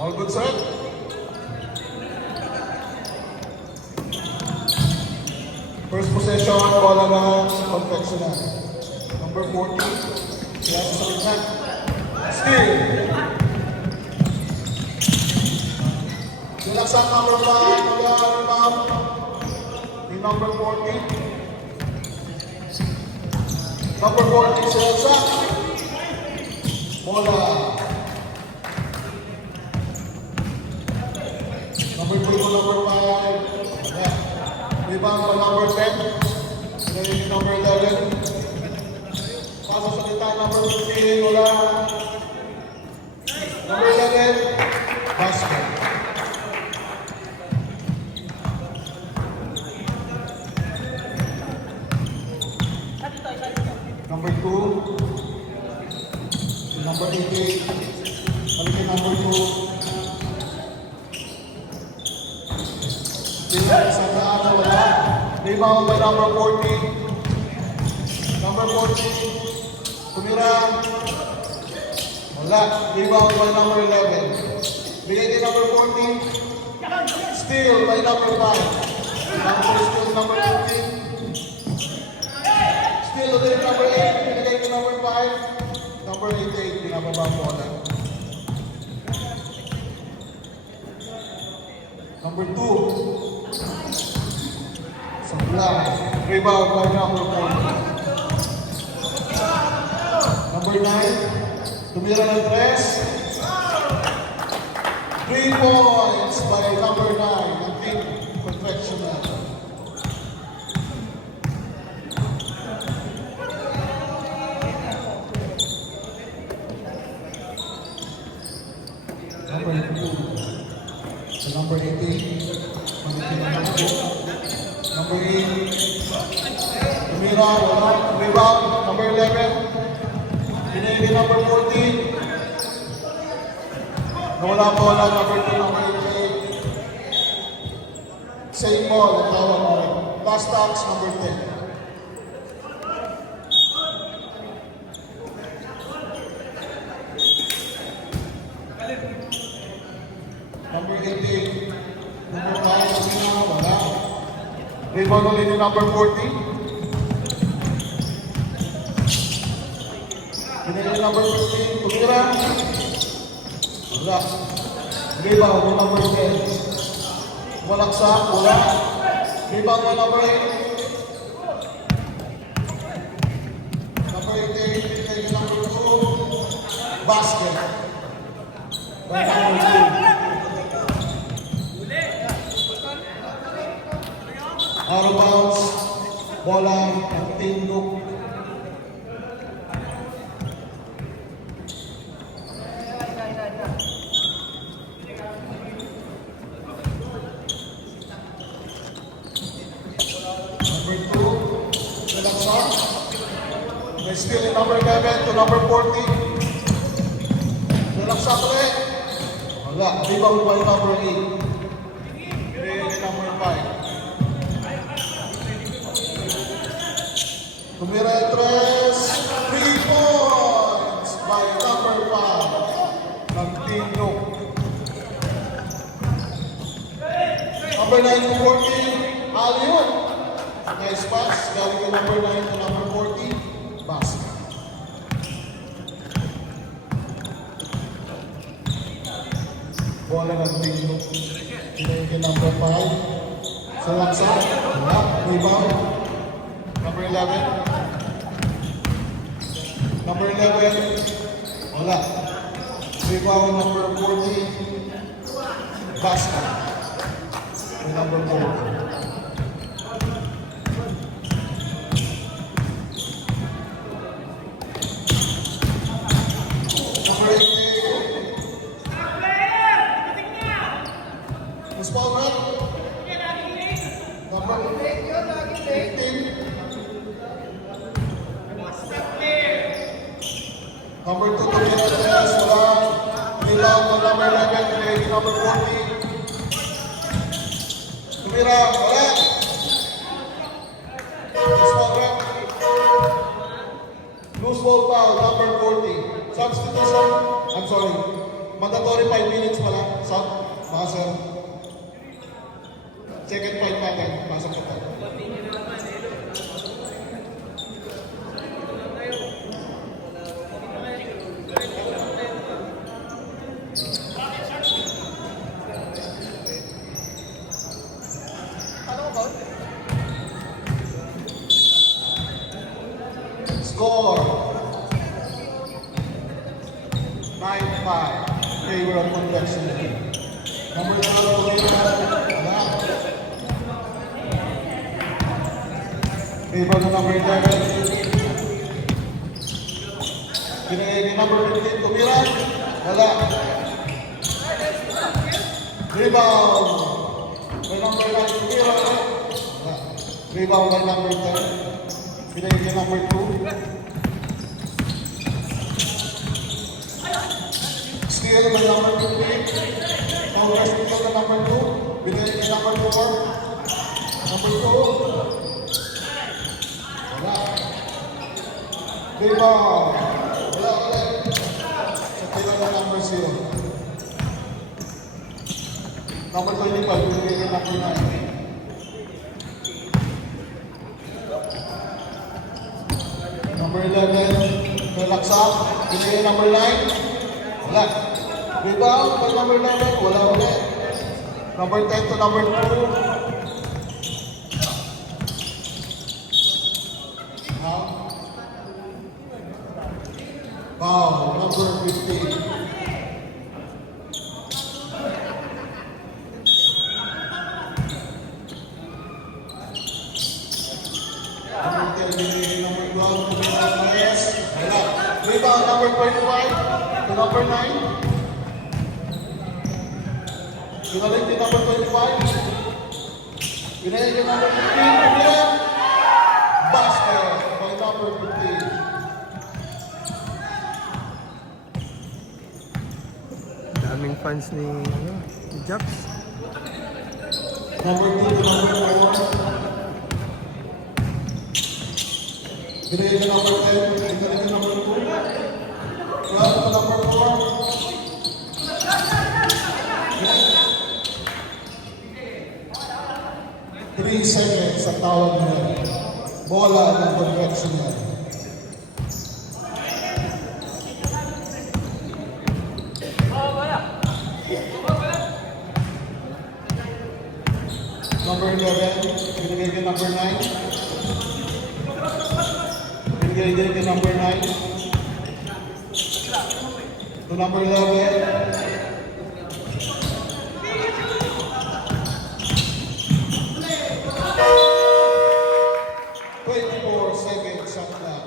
All good, sir? First possession, bola na confectional. Number 40. Kaya sa gitna. Steal. Silaksan number 5. Rebound. Yung number 40. Number 40, silaksan. Bola. Number 2 to number 5. Yeah. Rebound to number 10. Then number 11. Pasa sa kita, number 15. Wala. Number 11. Basket. Number 2. Number 88. Balikin number 2. Rebound by number 40. Number 40. Tumira. Wala. Rebound by number 11. Bigay din number 40. Steal by number 5. Number steal number 15. Steal ulit number 8. Binigay din number 5. Number 88. Binababa po ulit. Number 2. Rebound by number 4. Number 9. Tumira ng 3. 3 points by number 9. Ang team perfectional. Number 2. So number 18. Number 8. Tumira, wala. Rebound, number 11. Pinili number 14. Nawala po wala, number 2, number 88. Same ball, natawag mo rin. Last touch, number 10. Number 88. Number 5, Tumira, wala. Rebound ulit ni number 40. Pinili number 15, Tumira. Wala. Rebound ni number 10. Walaksak, wala. Rebound ni number 8. Number 88, pinili number 2. Basket. By number 2. Out of bounds, bola ng Tindog. Number 2, Relaksak. May steal in number 11 to number 40. Relaksak ulit. Wala, rebound by number 8. Pinili number 5. Tumira yung 3 points by number 5 ng Team Nook. Number 9 to 40, Alion. Nice pass, galing kay number 9 to number 40, basket. Bola ng Team Nook. Galing kay number 5. Sa laksa, rebound. Number 11. Number 11. Wala. Rebound number 40. Basket. Number 4. Number 88. Miss Palmer. Number 18. Number 2 to Minas, wala. Rebound to number 11, lady number 40. Tumira, wala. Loose ball foul, number 40. Substitution, I'm sorry, mandatory 5 minutes pala. Sub, buzzer. Second point natin, pasok ko po. Score 9-5 favor of Convection. Number 2, wala. Favor na number 11. Pinagay ni number 15, tumira. Wala. Rebound. By number 9, tumira. Wala. Rebound by number 10. Pinagay ni number 2. Steal by number 15. Counter steal by number 2. Pinagay ni number 4. Number 2. Wala. Rebound. Wala ulit. Sa tira na number 0. Number 25, binigay kay number 9. Number 11, Relaksa, binigay kay number 9. Wala. Rebound by number 11, wala ulit. Number 10 to number 2. Wow, number 15. Number 12, wala. Rebound, number 25 to number 9. Pinalik din number 25. Pinalik din number 15. Basket by number 15. Daming fans ni Japs. Number 2 to number 4. Binigay ka number 10, binigay ka number 2. 12 to number 4. Three seconds sa tawag nila. Bola ng Convection yan. Number 11, binigay ka number 9. Binigay din ka number 9. To number 11. Shot clock.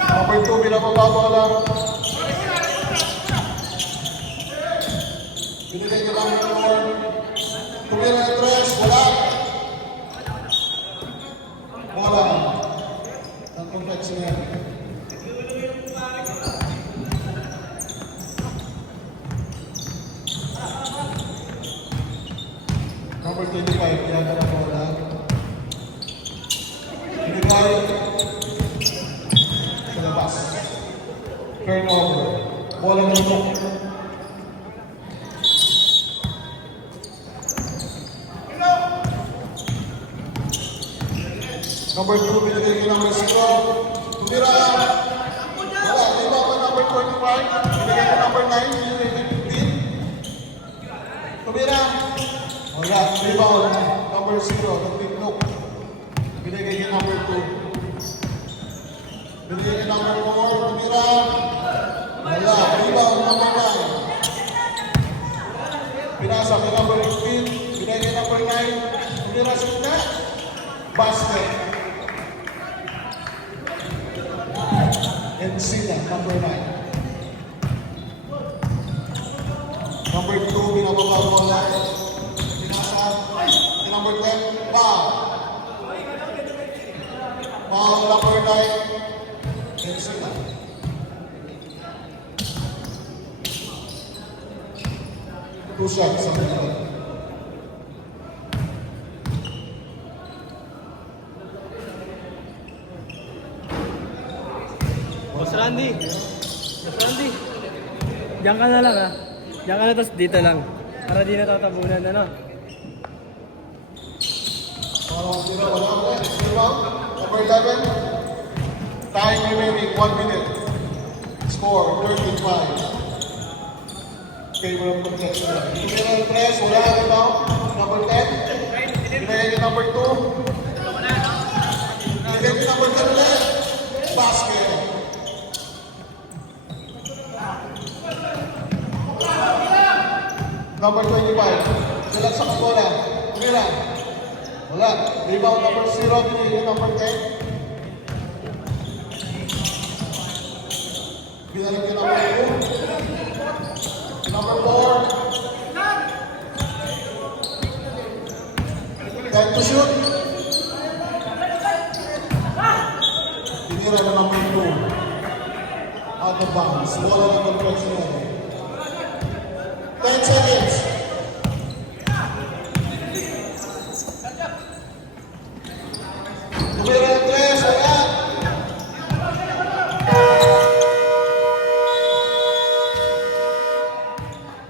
Number 2, binababa lang. Binigay ka number 4. Tumira ng 3, wala. Wala. Ang Convection yan. Number 25, kaya ka na bola. Binigay sa labas. Turnover. Bola ng ito. Number 2, binigay ka number 0. Tumira. Wala, lima pa number 25. Binigay ka number 9. Binigay ka 15. Tumira. Wala, rebound, number 0, nag-big look. Binigay niya number 2. Binigay niya number 4, tumira. Wala, rebound, number 9. Pinasa niya number 15, binigay niya number 9. Tumira siya, basket. And Sina, number 9. Number 2, binababa bola. Number 10, foul. Foul number 9. And Sina. Two shots sa mga. Randy. Randy. Diyan ka na lang ha. Diyan ka na tapos dito lang. Para di natatabunan ano. Number 11. Time remaining 1 minute. Score 13-5. Favor of protection. Number 3, wala ka daw. Number 10. Pinaya yung number 2. Pinaya yung number 10 ulit. Basket. Number 25. Silag sa kabola. Tumira. Wala. Rebound number 0. Pinaya yung number 10. Binalik yung number 2. Number 4. Time to shoot. Tinira na number 2. Out of bounds. Bola ng conventional. 10 seconds. Tumira ng 3. Wala.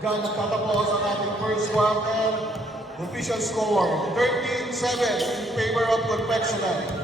Diyan nagtatapos ang ating first quarter. Official score, 13-7 in favor of Confectionery.